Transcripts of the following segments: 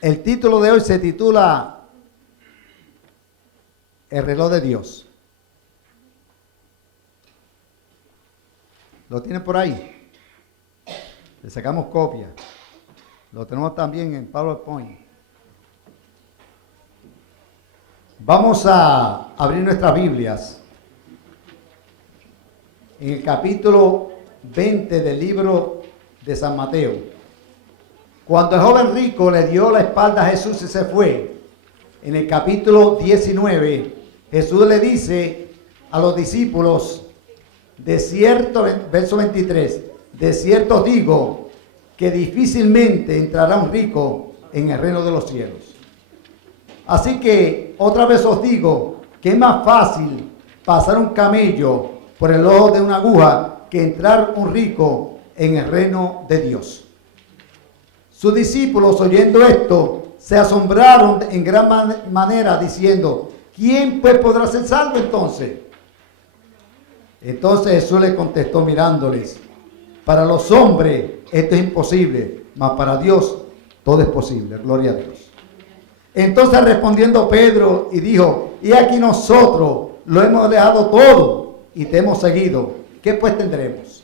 El título de hoy se titula El reloj de Dios. ¿Lo tienen por ahí? Le sacamos copia. Lo tenemos también en PowerPoint. Vamos a abrir nuestras Biblias en el capítulo 20 del libro de San Mateo. Cuando el joven rico le dio la espalda a Jesús y se fue, en el capítulo 19, Jesús le dice a los discípulos, de cierto, verso 23, de cierto os digo que difícilmente entrará un rico en el reino de los cielos. Así que otra vez os digo que es más fácil pasar un camello por el ojo de una aguja que entrar un rico en el reino de Dios. Sus discípulos, oyendo esto, se asombraron en gran manera, diciendo, ¿quién pues podrá ser salvo entonces? Entonces Jesús les contestó mirándoles, para los hombres esto es imposible, mas para Dios todo es posible. Gloria a Dios. Entonces respondiendo Pedro y dijo, y aquí nosotros lo hemos dejado todo y te hemos seguido. ¿Qué pues tendremos?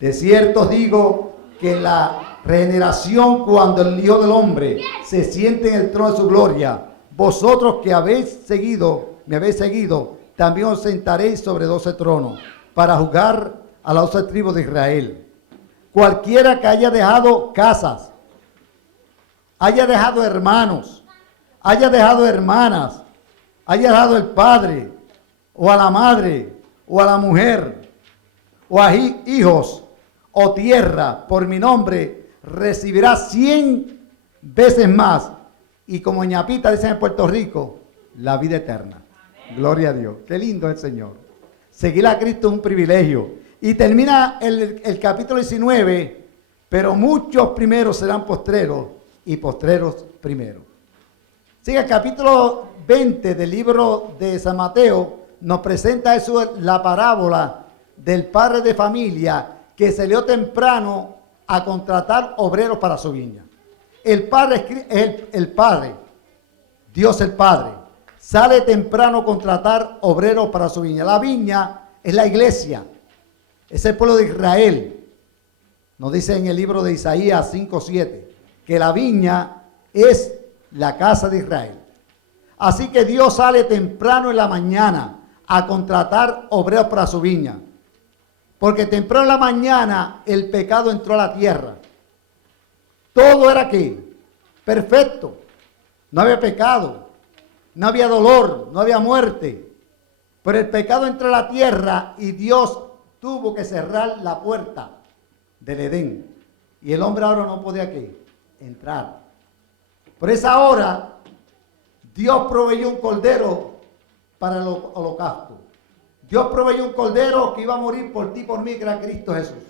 De cierto os digo que la regeneración, cuando el Hijo del Hombre se siente en el trono de su gloria, vosotros que me habéis seguido, también os sentaréis sobre 12 tronos para juzgar a las 12 tribus de Israel. Cualquiera que haya dejado casas, haya dejado hermanos, haya dejado hermanas, haya dejado el padre, o a la madre, o a la mujer, o a hijos, o tierra, por mi nombre, recibirá 100 veces más. Y como ñapita dicen en Puerto Rico, la vida eterna. Amén. Gloria a Dios. Qué lindo es el Señor. Seguir a Cristo es un privilegio. Y termina el capítulo 19, pero muchos primeros serán postreros y postreros primeros. Sigue el capítulo 20 del libro de San Mateo, nos presenta eso, la parábola del padre de familia que salió temprano a contratar obreros para su viña. El padre es el padre, Dios el Padre, sale temprano a contratar obreros para su viña. La viña es la iglesia, es el pueblo de Israel. Nos dice en el libro de Isaías 5:7 que la viña es la casa de Israel. Así que Dios sale temprano en la mañana a contratar obreros para su viña. Porque temprano en la mañana el pecado entró a la tierra. Todo era ¿qué? Perfecto. No había pecado, no había dolor, no había muerte. Pero el pecado entró a la tierra y Dios tuvo que cerrar la puerta del Edén. Y el hombre ahora no podía ¿qué? Entrar. Por esa hora Dios proveyó un cordero para el holocausto. Dios proveyó un cordero que iba a morir por ti y por mí, que era Cristo Jesús.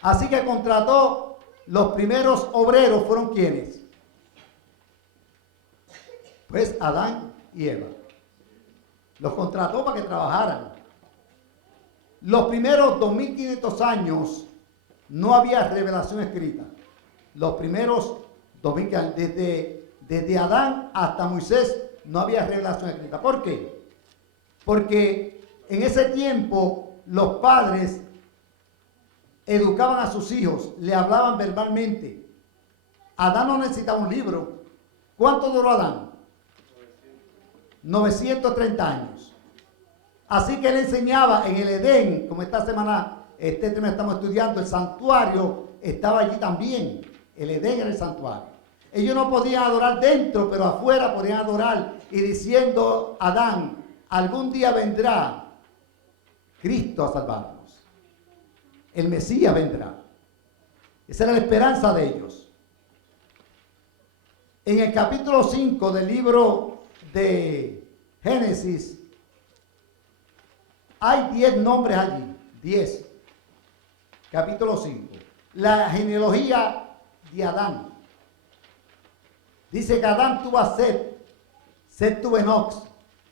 Así que contrató los primeros obreros, ¿fueron quiénes? Pues Adán y Eva. Los contrató para que trabajaran. Los primeros 2500 años no había revelación escrita. Los primeros 2000 años, desde Adán hasta Moisés, no había revelación escrita. ¿Por qué? Porque en ese tiempo los padres educaban a sus hijos, le hablaban verbalmente. Adán no necesitaba un libro. ¿Cuánto duró Adán? 930 años. Así que él enseñaba en el Edén, como esta semana, este tema estamos estudiando, el santuario estaba allí también. El Edén era el santuario. Ellos no podían adorar dentro, pero afuera podían adorar. Y diciendo Adán, algún día vendrá Cristo a salvarnos. El Mesías vendrá. Esa era la esperanza de ellos. En el capítulo 5 del libro de Génesis, hay 10 nombres allí. 10. Capítulo 5. La genealogía de Adán. Dice que Adán tuvo a Set. Set tuvo a Enoch.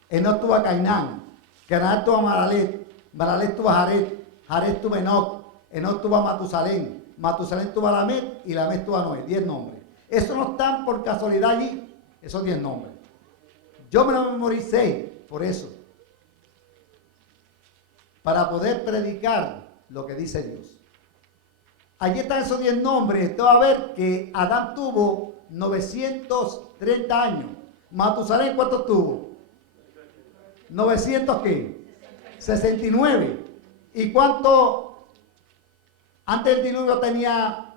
Enoch tuvo a Cainán. Cainán tuvo a Malalet. Malalet tuvo a Jared. Jared tuvo a Enoch. Enoch tuvo a Matusalén. Matusalén tuvo a Lamec y Lamec tuvo a Noé. 10 nombres. Eso no están por casualidad allí, esos 10 nombres. Yo me lo memoricé por eso, para poder predicar lo que dice Dios. Allí están esos 10 nombres. Usted va a ver que Adán tuvo 930 años. Matusalén, ¿cuántos tuvo? 900 ¿qué? 69. ¿Y cuánto antes del diluvio tenía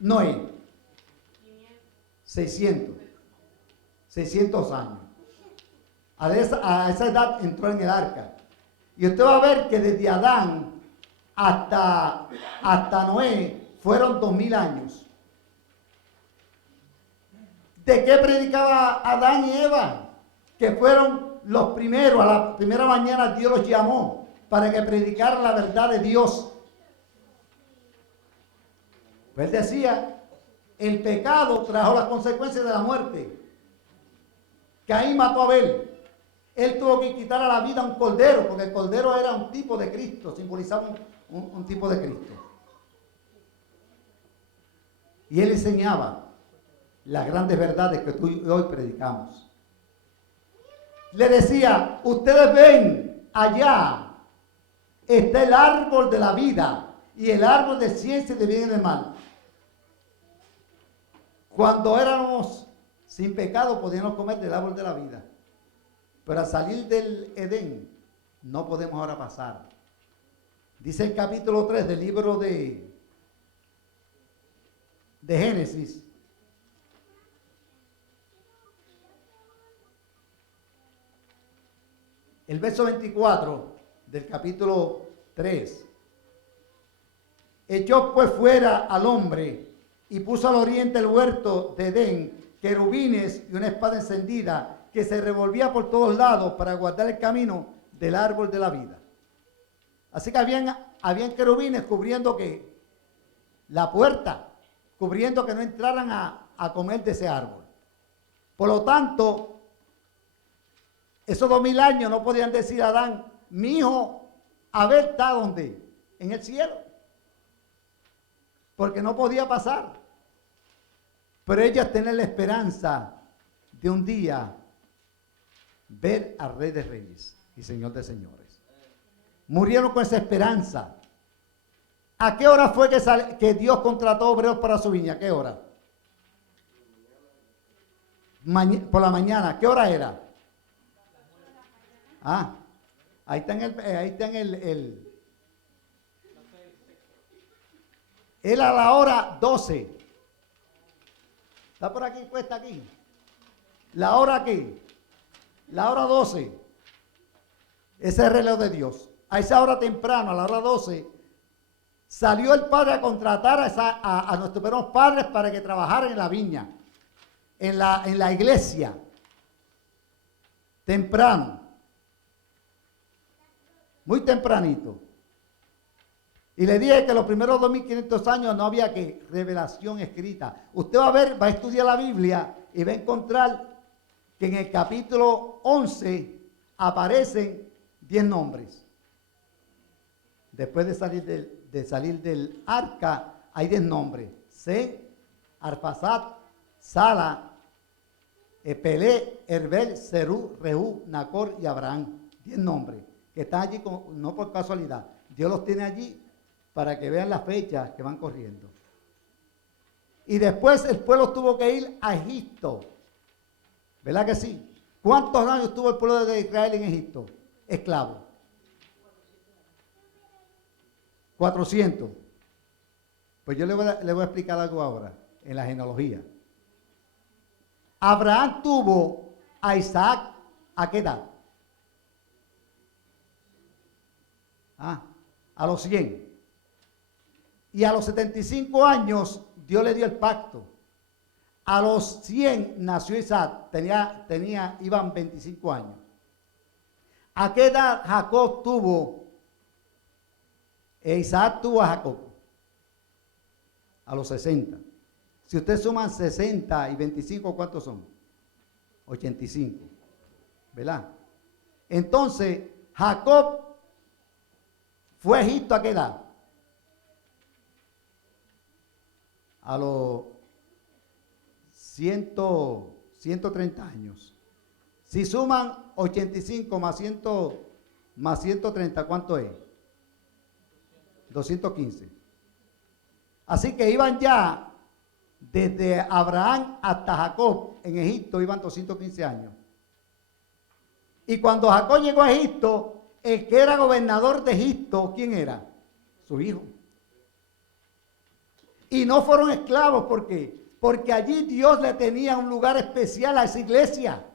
Noé? 600 años. A esa edad entró en el arca. Y usted va a ver que desde Adán hasta Noé fueron 2000 años. ¿De qué predicaba Adán y Eva? Que fueron los primeros, a la primera mañana Dios los llamó para que predicaran la verdad de Dios. Pues él decía, el pecado trajo las consecuencias de la muerte. Caín mató a Abel. Él tuvo que quitar a la vida un cordero, porque el cordero era un tipo de Cristo, simbolizaba un tipo de Cristo. Y él enseñaba las grandes verdades que tú y hoy predicamos. Le decía, ustedes ven allá, está el árbol de la vida y el árbol de ciencia y de bien y de mal. Cuando éramos sin pecado podíamos comer del árbol de la vida. Pero al salir del Edén no podemos ahora pasar. Dice el capítulo 3 del libro de Génesis. El verso 24 del capítulo 3. Echó pues fuera al hombre y puso al oriente el huerto de Edén, querubines y una espada encendida que se revolvía por todos lados para guardar el camino del árbol de la vida. Así que habían querubines cubriendo que la puerta, cubriendo que no entraran a comer de ese árbol. Por lo tanto, esos 2000 años no podían decir a Adán, mi hijo Abel está ¿dónde? En el cielo. Porque no podía pasar. Pero ellos tenían la esperanza de un día ver al Rey de Reyes y Señor de Señores. Murieron con esa esperanza. ¿A qué hora fue que Dios contrató obreros para su viña? ¿A qué hora? Por la mañana. ¿A qué hora era? Ahí está en el Era a la hora 12. ¿Está por aquí? Puesta aquí. ¿La hora aquí? La hora 12. Ese es el reloj de Dios. A esa hora temprano, a la hora 12, salió el padre a contratar a nuestros primeros padres para que trabajaran en la viña, en la iglesia. Temprano. Muy tempranito. Y le dije que los primeros 2500 años no había que revelación escrita. Usted va a ver, va a estudiar la Biblia y va a encontrar que en el capítulo 11 aparecen 10 nombres. Después de salir del arca hay 10 nombres. Sem, Arphaxad, Sala, Pelé, Herbel, Serú, Rehú, Nacor y Abraham. 10 nombres que están allí no por casualidad. Dios los tiene allí para que vean las fechas que van corriendo. Y después el pueblo tuvo que ir a Egipto. ¿Verdad que sí? ¿Cuántos años estuvo el pueblo de Israel en Egipto? Esclavo. 400. Pues yo le voy a explicar algo ahora en la genealogía. Abraham tuvo a Isaac ¿a qué edad? A los 100. Y a los 75 años Dios le dio el pacto. A los 100 nació Isaac, iban 25 años. ¿A qué edad Jacob tuvo? Isaac tuvo a Jacob. A los 60. Si ustedes suman 60 y 25, ¿cuántos son? 85. ¿Verdad? Entonces, Jacob fue a Egipto ¿a qué edad? a los 130 años. Si suman 85 más 130, ¿cuánto es? 215. Así que iban ya desde Abraham hasta Jacob en Egipto, iban 215 años. Y cuando Jacob llegó a Egipto, el que era gobernador de Egipto, ¿quién era? Su hijo. Y no fueron esclavos, ¿por qué? Porque allí Dios le tenía un lugar especial a esa iglesia.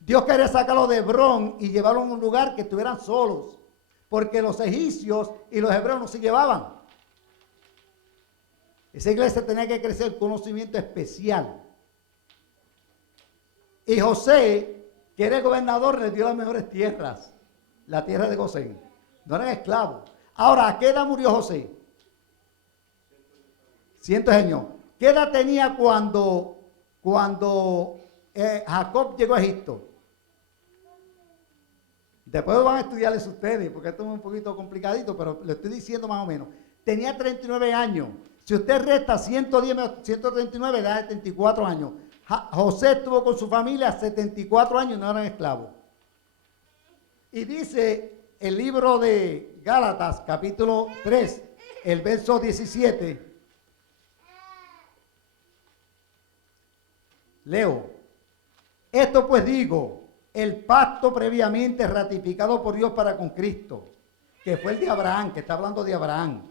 Dios quería sacarlo de Hebrón y llevarlo a un lugar que estuvieran solos, porque los egipcios y los hebreos no se llevaban. Esa iglesia tenía que crecer conocimiento especial. Y José, que era el gobernador, le dio las mejores tierras, la tierra de Gosén. No eran esclavos. Ahora, ¿a qué edad murió José? 100 años. ¿Qué edad tenía cuando Jacob llegó a Egipto? Después van a estudiarles ustedes, porque esto es un poquito complicadito, pero le estoy diciendo más o menos. Tenía 39 años. Si usted resta 110 menos 139, da 74 años. José estuvo con su familia 74 años y no eran esclavos. Y dice el libro de Gálatas, capítulo 3, el verso 17. Leo. Esto pues digo, el pacto previamente ratificado por Dios para con Cristo, que fue el de Abraham, que está hablando de Abraham.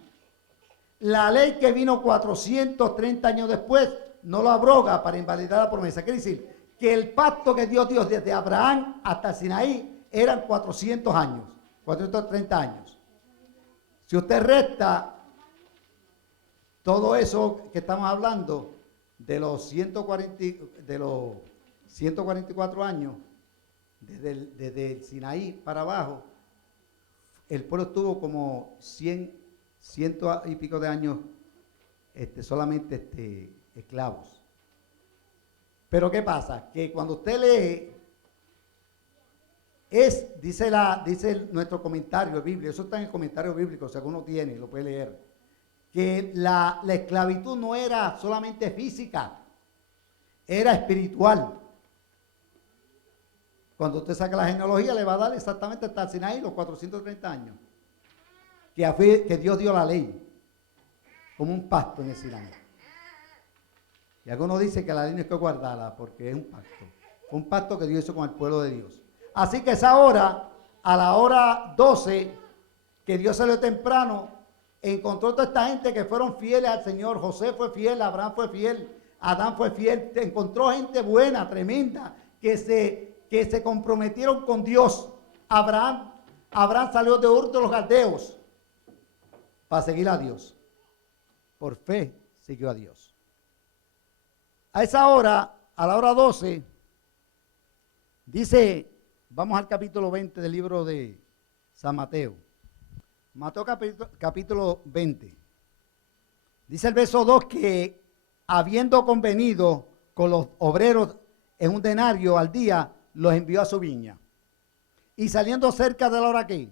La ley que vino 430 años después no lo abroga para invalidar la promesa. Quiere decir que el pacto que dio Dios desde Abraham hasta Sinaí eran 400 años, 430 años. Si usted resta todo eso que estamos hablando de los 144 años, desde el Sinaí para abajo, el pueblo estuvo como 100 y pico de años solamente esclavos. Pero ¿qué pasa? Que cuando usted lee, dice nuestro comentario bíblico, eso está en el comentario bíblico, si alguno tiene, lo puede leer, que la esclavitud no era solamente física, era espiritual. Cuando usted saca la genealogía, le va a dar exactamente hasta el Sinaí los 430 años. Que Dios dio la ley como un pacto en el Sinaí. Y algunos dicen que la ley no hay que guardarla porque es un pacto. Fue un pacto que Dios hizo con el pueblo de Dios. Así que esa hora, a la hora 12, que Dios salió temprano, encontró toda esta gente que fueron fieles al Señor. José fue fiel, Abraham fue fiel, Adán fue fiel. Encontró gente buena, tremenda, que se comprometieron con Dios. Abraham salió de Ur de los Caldeos para seguir a Dios. Por fe siguió a Dios. A esa hora, a la hora 12, dice, vamos al capítulo 20 del libro de San Mateo. Mateo capítulo 20. Dice el verso 2 que habiendo convenido con los obreros en un denario al día, los envió a su viña. Y saliendo cerca de la hora ¿qué?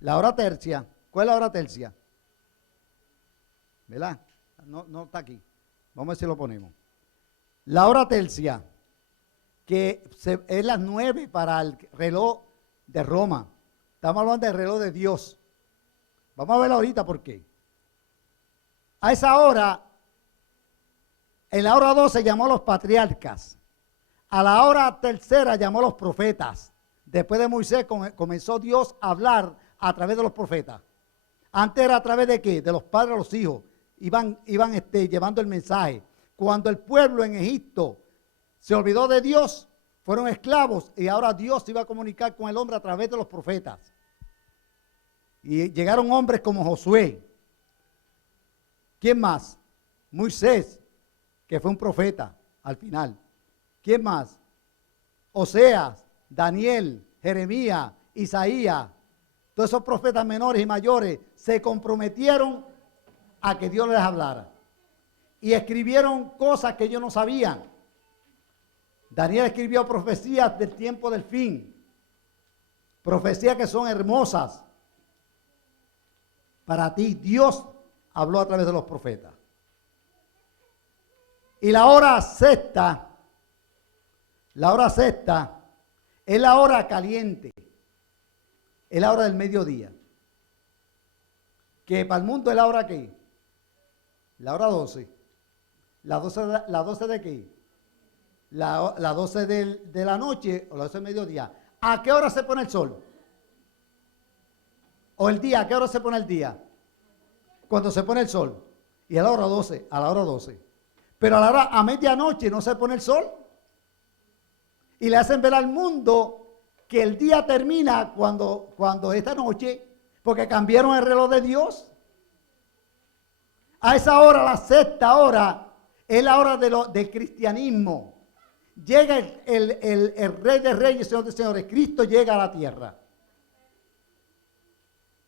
La hora tercia. ¿Cuál es la hora tercia? ¿Verdad? No está aquí. Vamos a ver si lo ponemos. La hora tercia, que es las 9 para el reloj de Roma. Estamos hablando del reloj de Dios. Vamos a verlo ahorita por qué. A esa hora, en la hora 12 llamó a los patriarcas. A la hora tercera llamó a los profetas. Después de Moisés comenzó Dios a hablar a través de los profetas. Antes era a través de ¿qué? De los padres a los hijos. Iban llevando el mensaje. Cuando el pueblo en Egipto se olvidó de Dios, fueron esclavos y ahora Dios se iba a comunicar con el hombre a través de los profetas. Y llegaron hombres como Josué. ¿Quién más? Moisés, que fue un profeta al final. ¿Quién más? Oseas, Daniel, Jeremías, Isaías. Todos esos profetas menores y mayores se comprometieron a que Dios les hablara. Y escribieron cosas que ellos no sabían. Daniel escribió profecías del tiempo del fin. Profecías que son hermosas. Para ti, Dios habló a través de los profetas. Y la hora sexta es la hora caliente, es la hora del mediodía. Que para el mundo es la hora ¿qué? La hora 12. ¿La 12 de qué? La 12 de la noche o la 12 del mediodía. ¿A qué hora se pone el sol? ¿O el día? ¿A qué hora se pone el día? Cuando se pone el sol. Y a la hora 12, a la hora 12. Pero a medianoche no se pone el sol. Y le hacen ver al mundo que el día termina cuando esta noche, porque cambiaron el reloj de Dios. A esa hora, la sexta hora, es la hora del cristianismo. Llega el Rey de Reyes, Señor de Señores. Cristo llega a la tierra.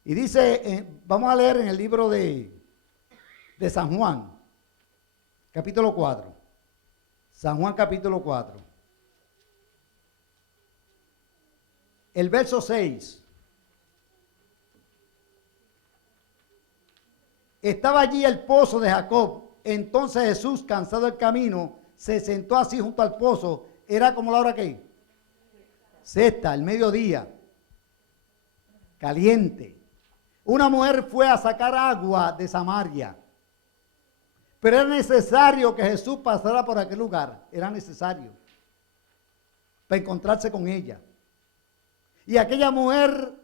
Y dice, vamos a leer en el libro de San Juan, capítulo 4. San Juan, capítulo 4. El verso 6. Estaba allí el pozo de Jacob. Entonces Jesús, cansado del camino, se sentó así junto al pozo. Era como la hora que sexta, el mediodía, caliente. Una mujer fue a sacar agua de Samaria. Pero era necesario que Jesús pasara por aquel lugar. Era necesario para encontrarse con ella. Y aquella mujer,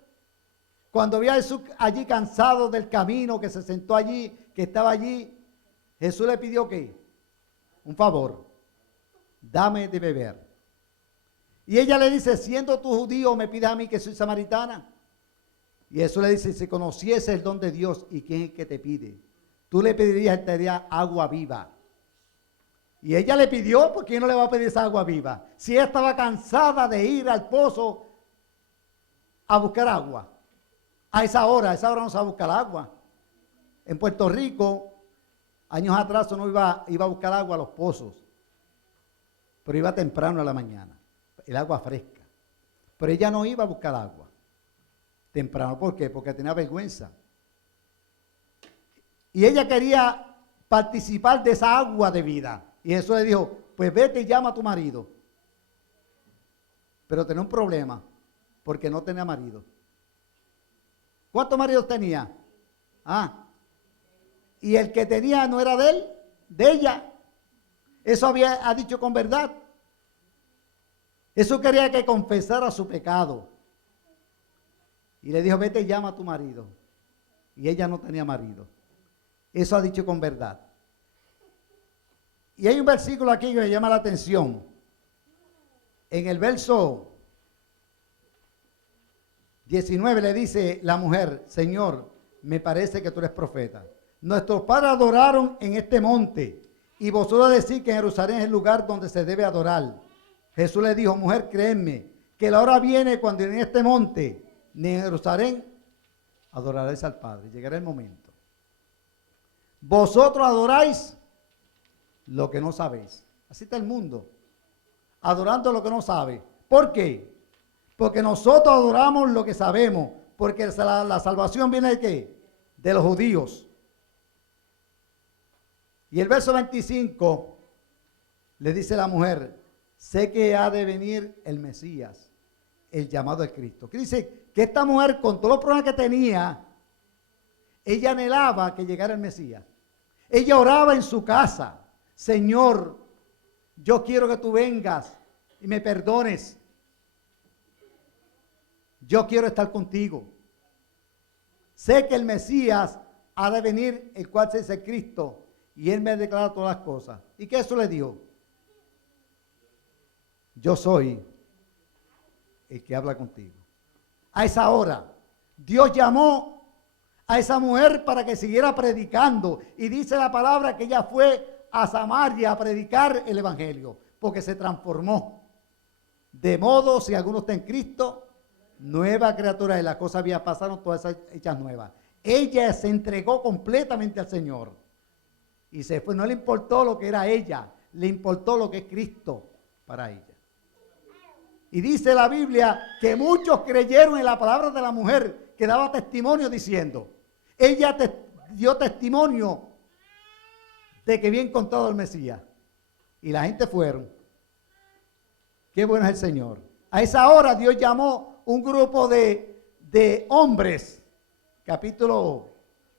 cuando vio a Jesús allí cansado del camino, que se sentó allí, que estaba allí, Jesús le pidió ¿qué? Un favor. Dame de beber. Y ella le dice, siendo tú judío, me pides a mí que soy samaritana. Y Jesús le dice, si conociese el don de Dios y quién es el que te pide, tú le pedirías, él te daría agua viva. Y ella le pidió, ¿por qué no le va a pedir esa agua viva? Si ella estaba cansada de ir al pozo a buscar agua. A esa hora no se va a buscar agua. En Puerto Rico, años atrás uno iba a buscar agua a los pozos. Pero iba temprano a la mañana. El agua fresca. Pero ella no iba a buscar agua temprano. ¿Por qué? Porque tenía vergüenza. Y ella quería participar de esa agua de vida. Y Jesús le dijo, pues vete y llama a tu marido. Pero tenía un problema, porque no tenía marido. ¿Cuántos maridos tenía? Y el que tenía no era de él, de ella. Eso ha dicho con verdad. Eso quería que confesara su pecado. Y le dijo, vete y llama a tu marido. Y ella no tenía marido. Eso ha dicho con verdad. Y hay un versículo aquí que me llama la atención. En el verso 19 le dice la mujer, Señor, me parece que tú eres profeta. Nuestros padres adoraron en este monte y vosotros decís que en Jerusalén es el lugar donde se debe adorar. Jesús le dijo, mujer, créeme, que la hora viene cuando en este monte, ni en Jerusalén, adoraréis al Padre. Llegará el momento. Vosotros adoráis lo que no sabéis. Así está el mundo, adorando lo que no sabe. ¿Por qué? Porque nosotros adoramos lo que sabemos, porque la salvación viene de ¿qué? De los judíos. Y el verso 25 le dice la mujer, sé que ha de venir el Mesías, el llamado de Cristo. Que dice que esta mujer, con todos los problemas que tenía, ella anhelaba que llegara el Mesías. Ella oraba en su casa, Señor, yo quiero que tú vengas y me perdones. Yo quiero estar contigo. Sé que el Mesías ha de venir, el cual se dice Cristo, y él me ha declarado todas las cosas. ¿Y qué eso le dijo? Yo soy el que habla contigo. A esa hora, Dios llamó a esa mujer para que siguiera predicando. Y dice la palabra que ella fue a Samaria a predicar el evangelio, porque se transformó. De modo, si alguno está en Cristo, nueva criatura, y las cosas había pasaron todas esas hechas nuevas. Ella se entregó completamente al Señor. Y se fue, no le importó lo que era ella, le importó lo que es Cristo para ella. Y dice la Biblia que muchos creyeron en la palabra de la mujer que daba testimonio diciendo, ella dio testimonio de que había encontrado al Mesías. Y la gente fueron. Qué bueno es el Señor. A esa hora Dios llamó un grupo de hombres.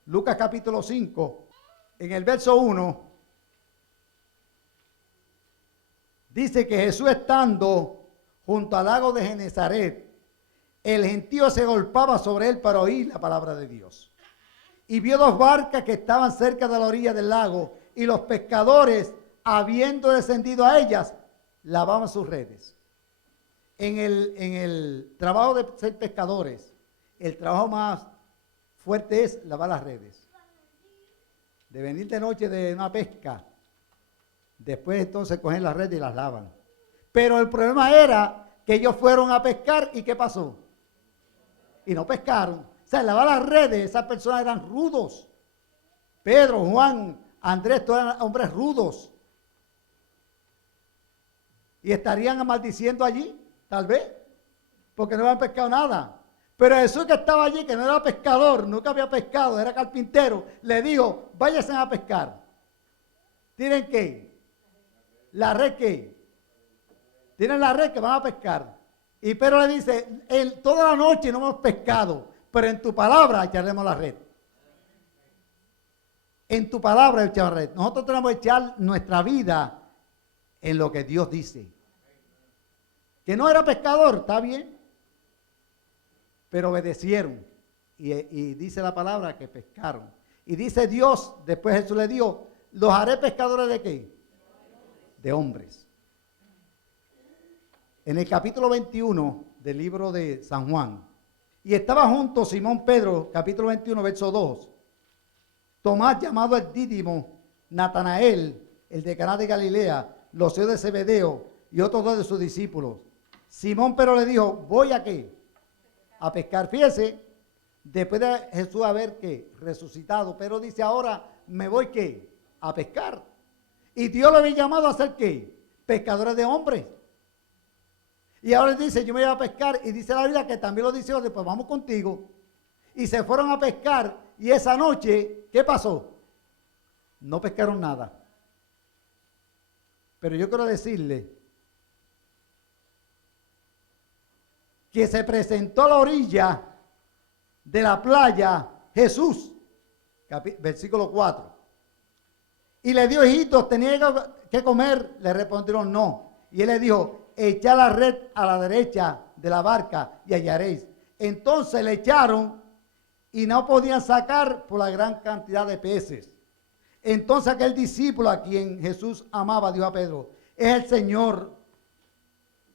Lucas capítulo 5, en el verso 1, dice que Jesús estando junto al lago de Genezaret, el gentío se golpeaba sobre él para oír la palabra de Dios. Y vio dos barcas que estaban cerca de la orilla del lago, y los pescadores, habiendo descendido a ellas, lavaban sus redes. En el trabajo de ser pescadores, el trabajo más fuerte es lavar las redes. De venir de noche de una pesca, después entonces cogen las redes y las lavan. Pero el problema era que ellos fueron a pescar y ¿qué pasó? Y no pescaron. O sea, lavar las redes, esas personas eran rudos. Pedro, Juan, Andrés, todos eran hombres rudos. Y estarían maldiciendo allí, tal vez, porque no habían pescado nada. Pero Jesús, que estaba allí, que no era pescador, nunca había pescado, era carpintero, le dijo, váyanse a pescar. ¿Tienen qué? ¿La red qué? Tienen la red que van a pescar. Y Pedro le dice, toda la noche no hemos pescado, pero en tu palabra echaremos la red. En tu palabra echaremos la red. Nosotros tenemos que echar nuestra vida en lo que Dios dice. Que no era pescador, está bien, pero obedecieron. Y dice la palabra que pescaron. Y dice Dios, después Jesús le dijo, ¿los haré pescadores de qué? De hombres. En el capítulo 21 del libro de San Juan, y estaba junto Simón Pedro, capítulo 21, verso 2, Tomás, llamado el Dídimo, Natanael, el de Caná de Galilea, los hijos de Zebedeo y otros dos de sus discípulos. Simón Pedro le dijo, ¿voy a qué? A pescar. Fíjese, después de Jesús haber ¿qué? Resucitado, pero dice ahora, ¿me voy qué? A pescar. Y Dios lo había llamado a hacer ¿qué? Pescadores de hombres. Y ahora dice, yo me voy a pescar, y dice la Biblia que también los discípulos, pues vamos contigo. Y se fueron a pescar, y esa noche, ¿qué pasó? No pescaron nada. Pero yo quiero decirle que se presentó a la orilla de la playa Jesús, versículo 4. Y le dio, hijitos, ¿tenía que comer? Le respondieron no. Y él le dijo, echad la red a la derecha de la barca y hallaréis. Entonces le echaron y no podían sacar por la gran cantidad de peces. Entonces aquel discípulo a quien Jesús amaba dijo a Pedro, es el Señor.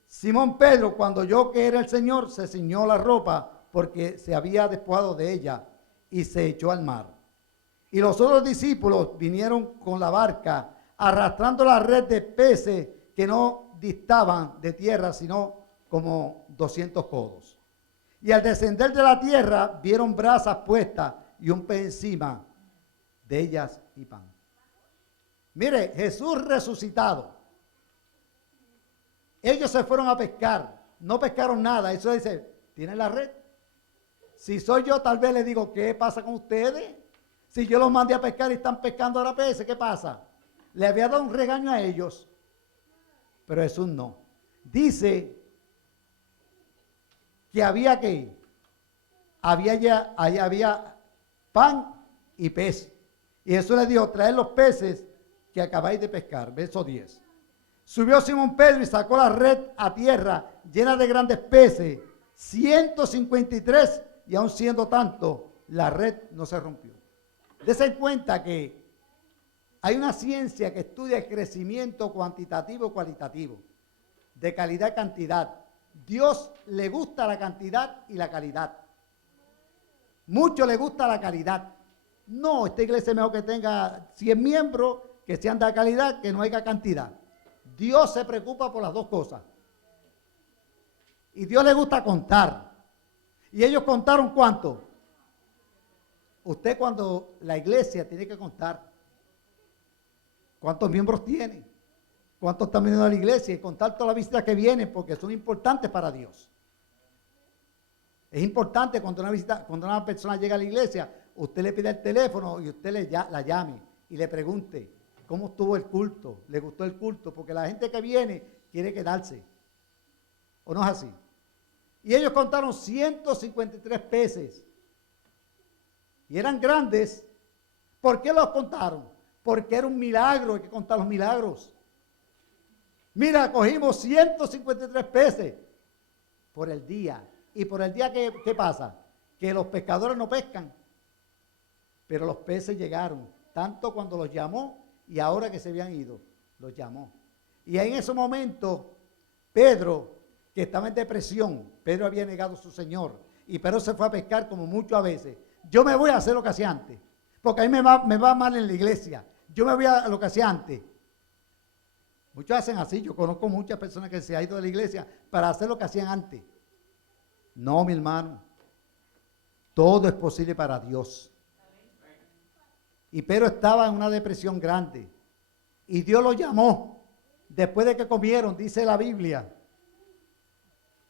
Simón Pedro, cuando oyó que era el Señor, se ciñó la ropa porque se había despojado de ella y se echó al mar. Y los otros discípulos vinieron con la barca arrastrando la red de peces que no distaban de tierra, sino como 200 codos. Y al descender de la tierra, vieron brasas puestas y un pez encima de ellas y pan. Mire, Jesús resucitado. Ellos se fueron a pescar, no pescaron nada. Eso dice, ¿tienen la red? Si soy yo, tal vez le digo, ¿qué pasa con ustedes? Si yo los mandé a pescar y están pescando ahora peces, ¿qué pasa? Le había dado un regaño a ellos. Pero Jesús no. Dice que había que, había pan y pez. Y Jesús le dijo, traed los peces que acabáis de pescar. Verso 10. Subió Simón Pedro y sacó la red a tierra llena de grandes peces, 153, y aun siendo tanto, la red no se rompió. Dese cuenta que hay una ciencia que estudia el crecimiento cuantitativo y cualitativo, de calidad y cantidad. Dios le gusta la cantidad y la calidad. Mucho le gusta la calidad. No, esta iglesia es mejor que tenga 100 miembros, que sean de calidad, que no haya cantidad. Dios se preocupa por las dos cosas. Y Dios le gusta contar. ¿Y ellos contaron cuánto? Usted cuando la iglesia tiene que contar cuántos miembros tiene, cuántos están viniendo a la iglesia y contar todas las visitas que vienen porque son importantes para Dios. Es importante cuando una persona llega a la iglesia, usted le pide el teléfono y usted la llame y le pregunte, ¿Cómo estuvo el culto? ¿Le gustó el culto? Porque la gente que viene quiere quedarse. ¿O no es así? Y ellos contaron 153 peces. Y eran grandes. ¿Por qué los contaron? Porque era un milagro, hay que contar los milagros. Mira, cogimos 153 peces por el día. Y por el día, ¿qué pasa? Que los pescadores no pescan. Pero los peces llegaron. Tanto cuando los llamó y ahora que se habían ido, los llamó. Y ahí en ese momento, Pedro, que estaba en depresión, Pedro había negado a su Señor. Y Pedro se fue a pescar como mucho a veces. Yo me voy a hacer lo que hacía antes. Porque a mí me va mal en la iglesia. Yo me voy a lo que hacía antes. Muchos hacen así. Yo conozco muchas personas que se han ido de la iglesia para hacer lo que hacían antes. No, mi hermano. Todo es posible para Dios. Y Pedro estaba en una depresión grande. Y Dios lo llamó. Después de que comieron, dice la Biblia.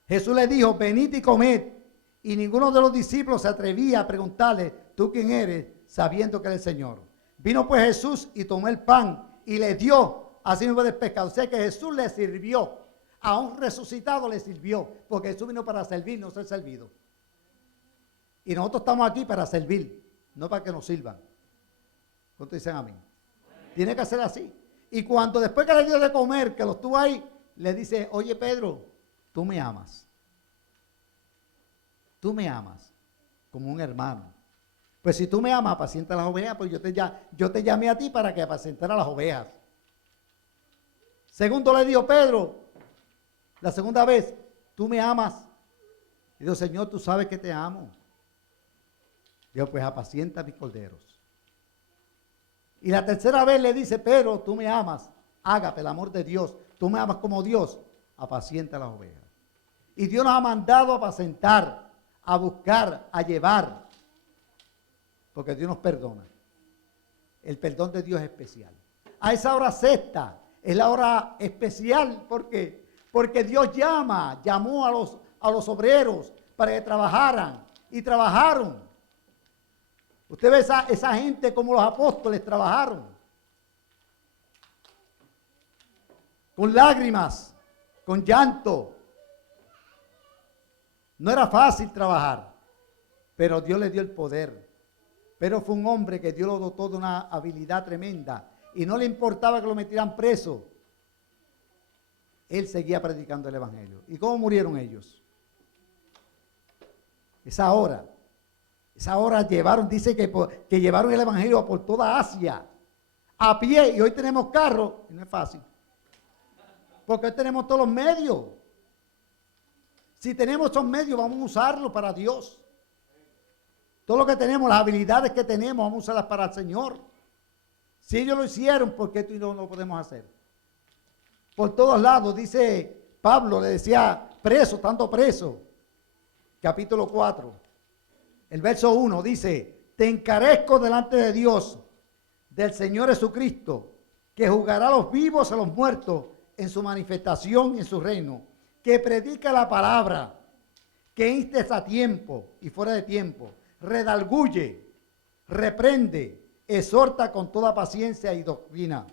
Jesús le dijo, venid y comed. Y ninguno de los discípulos se atrevía a preguntarle, ¿tú quién eres? Sabiendo que era el Señor. Vino pues Jesús y tomó el pan y le dio así mismo del pescado. O sea que Jesús le sirvió. A un resucitado le sirvió. Porque Jesús vino para servir, no ser servido. Y nosotros estamos aquí para servir, no para que nos sirvan. ¿Cuántos dicen amén? Tiene que ser así. Y cuando después que le dio de comer, que lo estuvo ahí, le dice, oye Pedro, tú me amas. Tú me amas como un hermano. Pues si tú me amas, apacienta las ovejas, pues yo te llamé a ti para que apacentara las ovejas. Segundo le dijo Pedro, la segunda vez, tú me amas. Y dijo, Señor, tú sabes que te amo. Dijo, pues apacienta mis corderos. Y la tercera vez le dice, Pedro, tú me amas. Ágape, el amor de Dios. Tú me amas como Dios. Apacienta las ovejas. Y Dios nos ha mandado a apacentar, a buscar, a llevar. Porque Dios nos perdona. El perdón de Dios es especial. A esa hora sexta es la hora especial. ¿Por qué? Porque Dios llamó a los obreros para que trabajaran. Y trabajaron. Usted ve esa gente como los apóstoles trabajaron. Con lágrimas, con llanto. No era fácil trabajar, pero Dios le dio el poder. Pero fue un hombre que Dios lo dotó de una habilidad tremenda y no le importaba que lo metieran preso. Él seguía predicando el evangelio. ¿Y cómo murieron ellos? Esa hora llevaron, dice que llevaron el evangelio por toda Asia, a pie, y hoy tenemos carros, y no es fácil, porque hoy tenemos todos los medios. Si tenemos esos medios, vamos a usarlos para Dios. Todo lo que tenemos, las habilidades que tenemos, vamos a usarlas para el Señor. Si ellos lo hicieron, ¿por qué tú y yo no lo podemos hacer? Por todos lados, dice Pablo, le decía preso, tanto preso. Capítulo 4. El verso 1 dice, te encarezco delante de Dios, del Señor Jesucristo, que juzgará a los vivos y a los muertos en su manifestación y en su reino, que predica la palabra, que instes a tiempo y fuera de tiempo, redarguye, reprende, exhorta con toda paciencia y doctrina.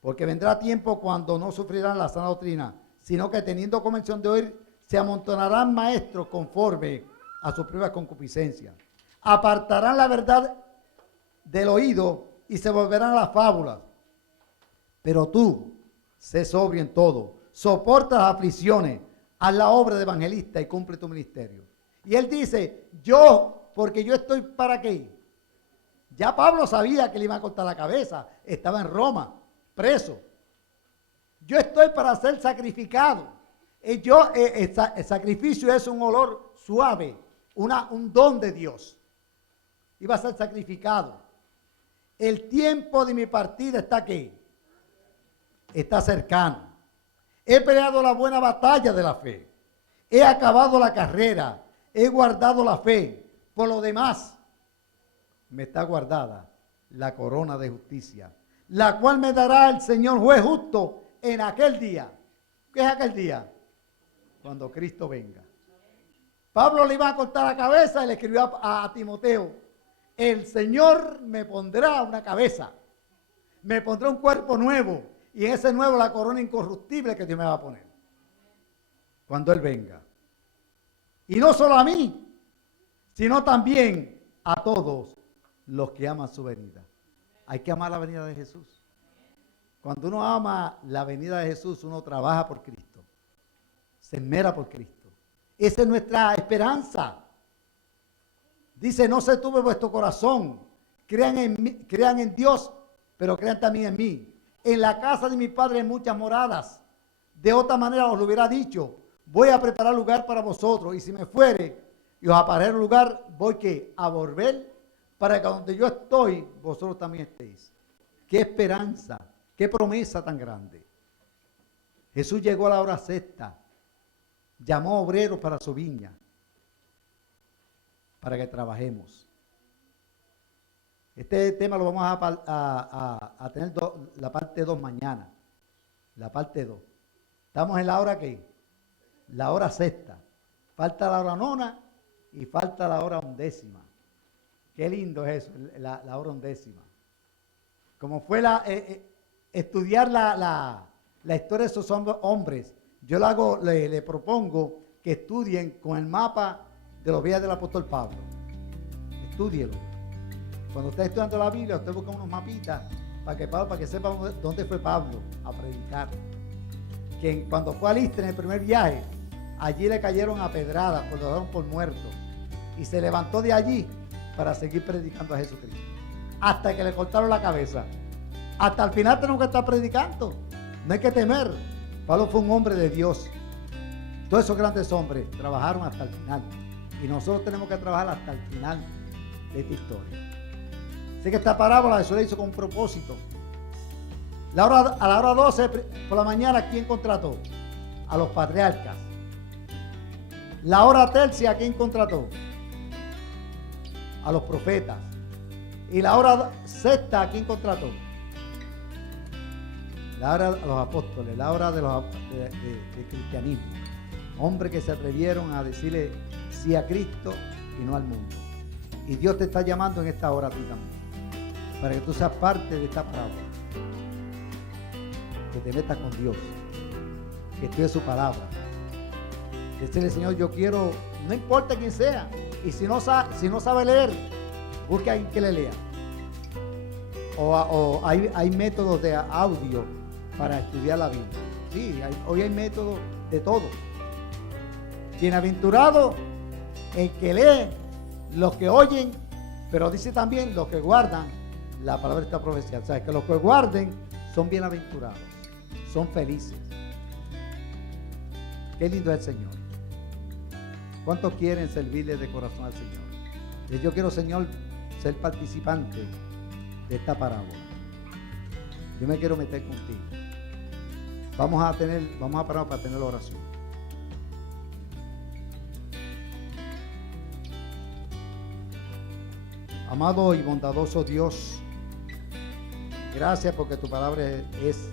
Porque vendrá tiempo cuando no sufrirán la sana doctrina, sino que teniendo convención de oír, se amontonarán maestros conforme a su propia concupiscencia. Apartarán la verdad del oído y se volverán a las fábulas. Pero tú, sé sobrio en todo, soporta las aflicciones, haz la obra de evangelista y cumple tu ministerio. Y él dice, porque yo estoy ¿para qué? Ya Pablo sabía que le iba a cortar la cabeza, estaba en Roma, preso. Yo estoy para ser sacrificado. El sacrificio es un olor suave, un don de Dios. Iba a ser sacrificado. El tiempo de mi partida está aquí. Está cercano. He peleado la buena batalla de la fe. He acabado la carrera. He guardado la fe. Por lo demás, me está guardada la corona de justicia, la cual me dará el Señor juez justo en aquel día. ¿Qué es aquel día? Cuando Cristo venga. Pablo le iba a cortar la cabeza y le escribió a Timoteo, el Señor me pondrá una cabeza. Me pondré un cuerpo nuevo. Y en ese nuevo la corona incorruptible que Dios me va a poner. Cuando Él venga. Y no solo a mí, sino también a todos los que aman su venida. Hay que amar la venida de Jesús. Cuando uno ama la venida de Jesús, uno trabaja por Cristo. Se esmera por Cristo. Esa es nuestra esperanza. Dice, no se turbe vuestro corazón. Crean en Dios, pero crean también en mí. En la casa de mi Padre hay muchas moradas. De otra manera os lo hubiera dicho. Voy a preparar lugar para vosotros. Y si me fuere y os aparejare un lugar, voy ¿qué? A volver para que donde yo estoy, vosotros también estéis. Qué esperanza, qué promesa tan grande. Jesús llegó a la hora sexta. Llamó obreros para su viña. Para que trabajemos. Este tema lo vamos a tener la parte 2 mañana. La parte 2. Estamos en la hora ¿qué? La hora sexta. Falta la hora nona y falta la hora undécima. Qué lindo es eso, la hora undécima. Como fue estudiar la historia de esos hombres, yo le propongo que estudien con el mapa de los días del apóstol Pablo. Estúdielo. Cuando usted estudiando la Biblia, usted busca unos mapitas para que sepa dónde fue Pablo a predicar. Que cuando fue a Listra en el primer viaje, allí le cayeron a pedradas, pues lo daron por muerto. Y se levantó de allí para seguir predicando a Jesucristo. Hasta que le cortaron la cabeza. Hasta el final tenemos que estar predicando. No hay que temer. Pablo fue un hombre de Dios. Todos esos grandes hombres trabajaron hasta el final. Y nosotros tenemos que trabajar hasta el final de esta historia. Así que esta parábola Jesús la hizo con propósito. A la hora 12 por la mañana, ¿quién contrató? A los patriarcas. La hora tercia, ¿quién contrató? A los profetas. Y la hora sexta, ¿quién contrató? La hora de los apóstoles, la hora de cristianismo. Hombres que se atrevieron a decirle sí a Cristo y no al mundo. Y Dios te está llamando en esta hora a ti también, para que tú seas parte de esta parábola. Que te metas con Dios, que estudies su palabra. Decirle, Señor, yo quiero, no importa quién sea, y si no sabe leer, busque a alguien que le lea. O hay métodos de audio para estudiar la Biblia. Sí, hoy hay métodos de todo. Bienaventurado el que lee, los que oyen, pero dice también los que guardan la palabra de esta profecía. O sea, que los que guarden son bienaventurados, son felices. Qué lindo es el Señor. ¿Cuántos quieren servirle de corazón al Señor? Y yo quiero, Señor, ser participante de esta parábola. Yo me quiero meter contigo. Vamos a parar para tener la oración. Amado y bondadoso Dios, gracias porque tu palabra es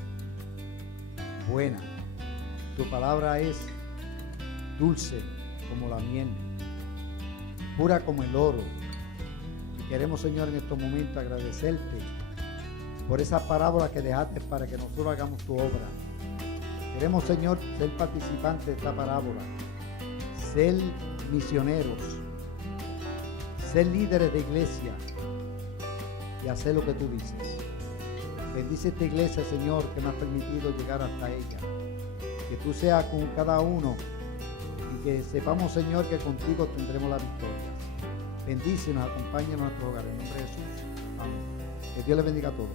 buena. Tu palabra es dulce como la miel, pura como el oro. Y queremos, Señor, en estos momentos agradecerte por esa parábola que dejaste para que nosotros hagamos tu obra. Queremos, Señor, ser participantes de esta parábola, ser misioneros, ser líderes de iglesia y hacer lo que tú dices. Bendice esta iglesia, Señor, que me has permitido llegar hasta ella. Que tú seas con cada uno y que sepamos, Señor, que contigo tendremos la victoria. Bendícenos, acompáñanos a nuestro hogar. En nombre de Jesús. Amén. Que Dios les bendiga a todos.